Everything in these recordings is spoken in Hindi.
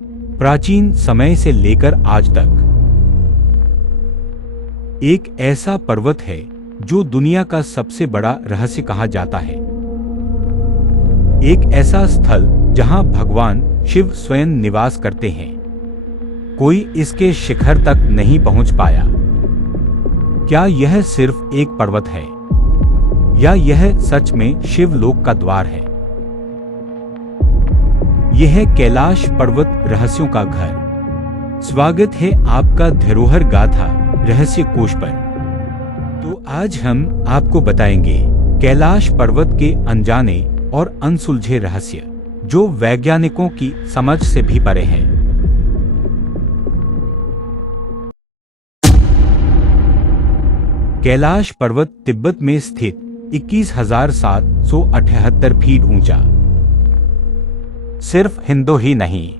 प्राचीन समय से लेकर आज तक एक ऐसा पर्वत है जो दुनिया का सबसे बड़ा रहस्य कहा जाता है। एक ऐसा स्थल जहां भगवान शिव स्वयं निवास करते हैं। कोई इसके शिखर तक नहीं पहुंच पाया। क्या यह सिर्फ एक पर्वत है या यह सच में शिवलोक का द्वार है? यह कैलाश पर्वत रहस्यों का घर। स्वागत है आपका धरोहर गाथा रहस्य कोश पर। तो आज हम आपको बताएंगे कैलाश पर्वत के अनजाने और अनसुलझे रहस्य, जो वैज्ञानिकों की समझ से भी परे हैं। कैलाश पर्वत तिब्बत में स्थित 21,778 फीट ऊंचा सिर्फ हिंदू ही नहीं,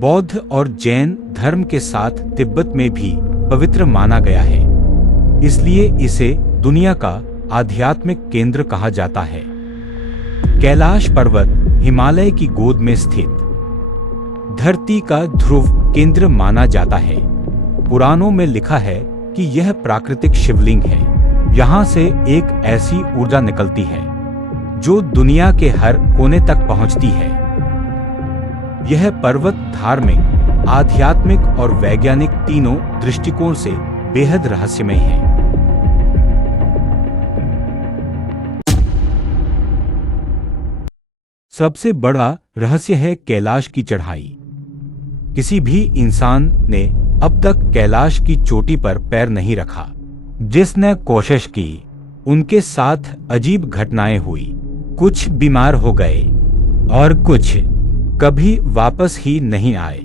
बौद्ध और जैन धर्म के साथ तिब्बत में भी पवित्र माना गया है। इसलिए इसे दुनिया का आध्यात्मिक केंद्र कहा जाता है। कैलाश पर्वत हिमालय की गोद में स्थित धरती का ध्रुव केंद्र माना जाता है। पुराणों में लिखा है कि यह प्राकृतिक शिवलिंग है। यहाँ से एक ऐसी ऊर्जा निकलती है जो दुनिया के हर कोने तक पहुँचती है। यह पर्वत धार्मिक, आध्यात्मिक और वैज्ञानिक तीनों दृष्टिकोण से बेहद रहस्यमय है। सबसे बड़ा रहस्य है कैलाश की चढ़ाई। किसी भी इंसान ने अब तक कैलाश की चोटी पर पैर नहीं रखा। जिसने कोशिश की, उनके साथ अजीब घटनाएं हुई। कुछ बीमार हो गए और कुछ कभी वापस ही नहीं आए।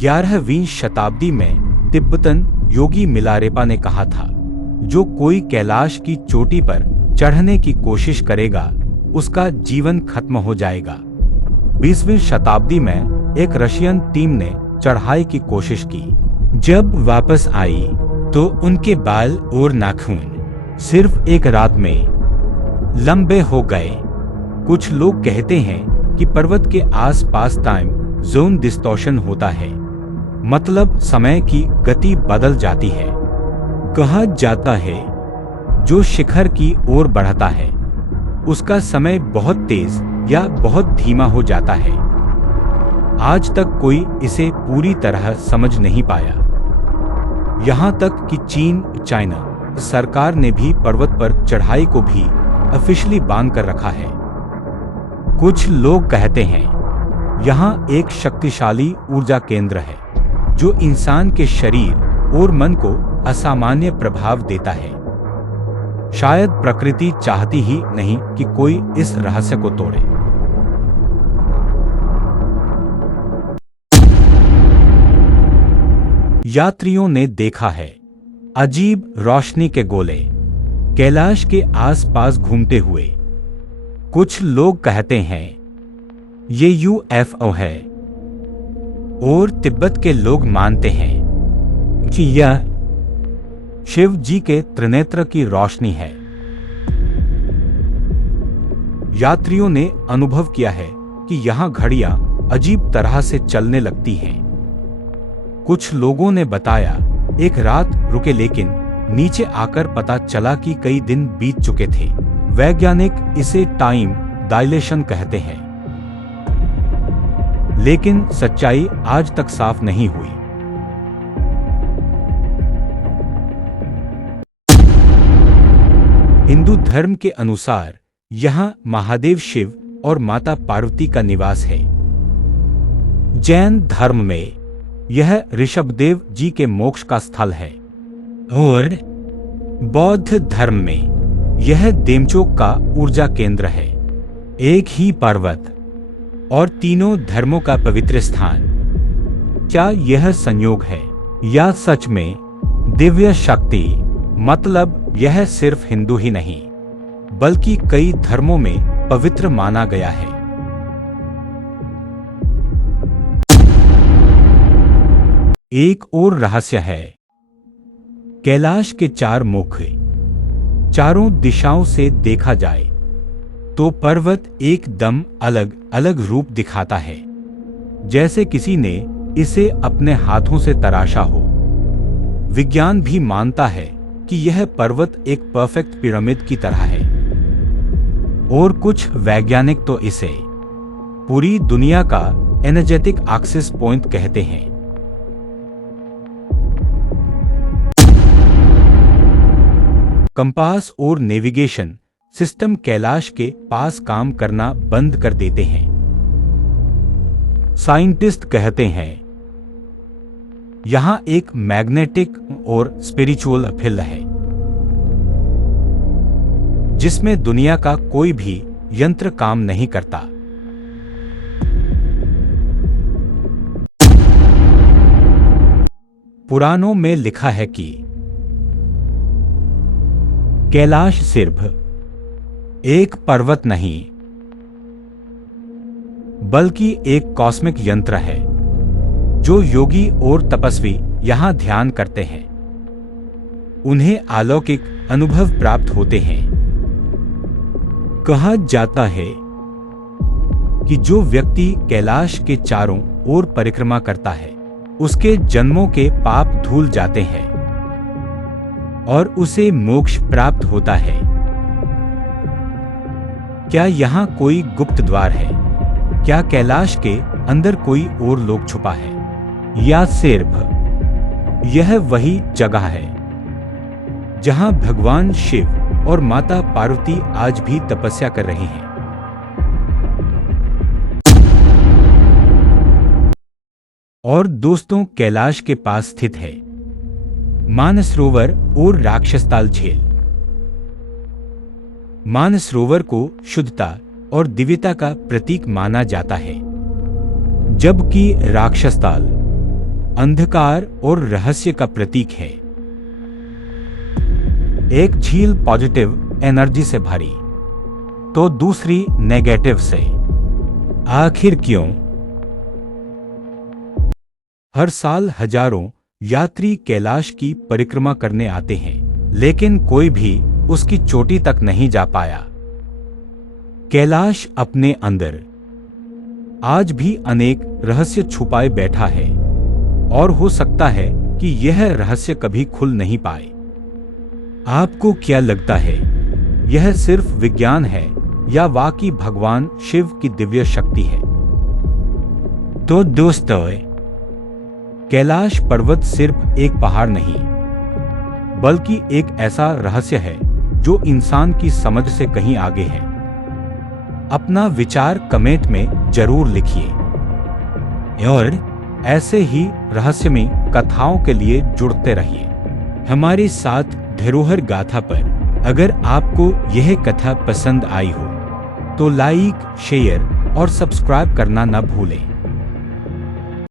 11वीं शताब्दी में तिब्बतन योगी मिलारेपा ने कहा था, जो कोई कैलाश की चोटी पर चढ़ने की कोशिश करेगा, उसका जीवन खत्म हो जाएगा। 20वीं शताब्दी में एक रशियन टीम ने चढ़ाई की कोशिश की। जब वापस आई तो उनके बाल और नाखून सिर्फ एक रात में लंबे हो गए। कुछ लोग कहते हैं कि पर्वत के आसपास टाइम जोन डिस्टॉर्शन होता है, मतलब समय की गति बदल जाती है। कहा जाता है जो शिखर की ओर बढ़ता है उसका समय बहुत तेज या बहुत धीमा हो जाता है। आज तक कोई इसे पूरी तरह समझ नहीं पाया। यहाँ तक कि चाइना सरकार ने भी पर्वत पर चढ़ाई को भी ऑफिशियली बैन कर रखा है। कुछ लोग कहते हैं यहाँ एक शक्तिशाली ऊर्जा केंद्र है जो इंसान के शरीर और मन को असामान्य प्रभाव देता है। शायद प्रकृति चाहती ही नहीं कि कोई इस रहस्य को तोड़े। यात्रियों ने देखा है अजीब रोशनी के गोले कैलाश के आसपास घूमते हुए। कुछ लोग कहते हैं ये यूएफओ है और तिब्बत के लोग मानते हैं कि यह शिव जी के त्रिनेत्र की रोशनी है। यात्रियों ने अनुभव किया है कि यहाँ घड़ियां अजीब तरह से चलने लगती हैं। कुछ लोगों ने बताया एक रात रुके, लेकिन नीचे आकर पता चला कि कई दिन बीत चुके थे। वैज्ञानिक इसे टाइम डायलेशन कहते हैं, लेकिन सच्चाई आज तक साफ नहीं हुई। हिंदू धर्म के अनुसार यहाँ महादेव शिव और माता पार्वती का निवास है। जैन धर्म में यह ऋषभदेव जी के मोक्ष का स्थल है और बौद्ध धर्म में यह देमचोक का ऊर्जा केंद्र है। एक ही पर्वत और तीनों धर्मों का पवित्र स्थान। क्या यह संयोग है या सच में दिव्य शक्ति? मतलब यह सिर्फ हिंदू ही नहीं बल्कि कई धर्मों में पवित्र माना गया है। एक और रहस्य है कैलाश के चार मुख। चारों दिशाओं से देखा जाए तो पर्वत एकदम अलग अलग रूप दिखाता है। जैसे किसी ने इसे अपने हाथों से तराशा हो। विज्ञान भी मानता है कि यह पर्वत एक परफेक्ट पिरामिड की तरह है, और कुछ वैज्ञानिक तो इसे पूरी दुनिया का एनर्जेटिक एक्सेस पॉइंट कहते हैं। कंपास और नेविगेशन सिस्टम कैलाश के पास काम करना बंद कर देते हैं। साइंटिस्ट कहते हैं यहां एक मैग्नेटिक और स्पिरिचुअल फील्ड है जिसमें दुनिया का कोई भी यंत्र काम नहीं करता। पुराणों में लिखा है कि कैलाश सिर्फ एक पर्वत नहीं बल्कि एक कॉस्मिक यंत्र है जो योगी और तपस्वी यहां ध्यान करते हैं उन्हें अलौकिक अनुभव प्राप्त होते हैं। कहा जाता है कि जो व्यक्ति कैलाश के चारों ओर परिक्रमा करता है उसके जन्मों के पाप धुल जाते हैं और उसे मोक्ष प्राप्त होता है। क्या यहाँ कोई गुप्त द्वार है? क्या कैलाश के अंदर कोई और लोक छुपा है, या सिर्फ यह वही जगह है जहां भगवान शिव और माता पार्वती आज भी तपस्या कर रहे हैं? और दोस्तों, कैलाश के पास स्थित है मानसरोवर और राक्षसताल झील। मानसरोवर को शुद्धता और दिव्यता का प्रतीक माना जाता है, जबकि राक्षसताल अंधकार और रहस्य का प्रतीक है। एक झील पॉजिटिव एनर्जी से भरी तो दूसरी नेगेटिव से। आखिर क्यों? हर साल हजारों यात्री कैलाश की परिक्रमा करने आते हैं, लेकिन कोई भी उसकी चोटी तक नहीं जा पाया। कैलाश अपने अंदर आज भी अनेक रहस्य छुपाए बैठा है और हो सकता है कि यह रहस्य कभी खुल नहीं पाए। आपको क्या लगता है, यह सिर्फ विज्ञान है या वाकई भगवान शिव की दिव्य शक्ति है? तो दोस्तों, कैलाश पर्वत सिर्फ एक पहाड़ नहीं बल्कि एक ऐसा रहस्य है जो इंसान की समझ से कहीं आगे है। अपना विचार कमेंट में जरूर लिखिए और ऐसे ही रहस्यमय कथाओं के लिए जुड़ते रहिए हमारे साथ धरोहर गाथा पर। अगर आपको यह कथा पसंद आई हो तो लाइक, शेयर और सब्सक्राइब करना न भूलें।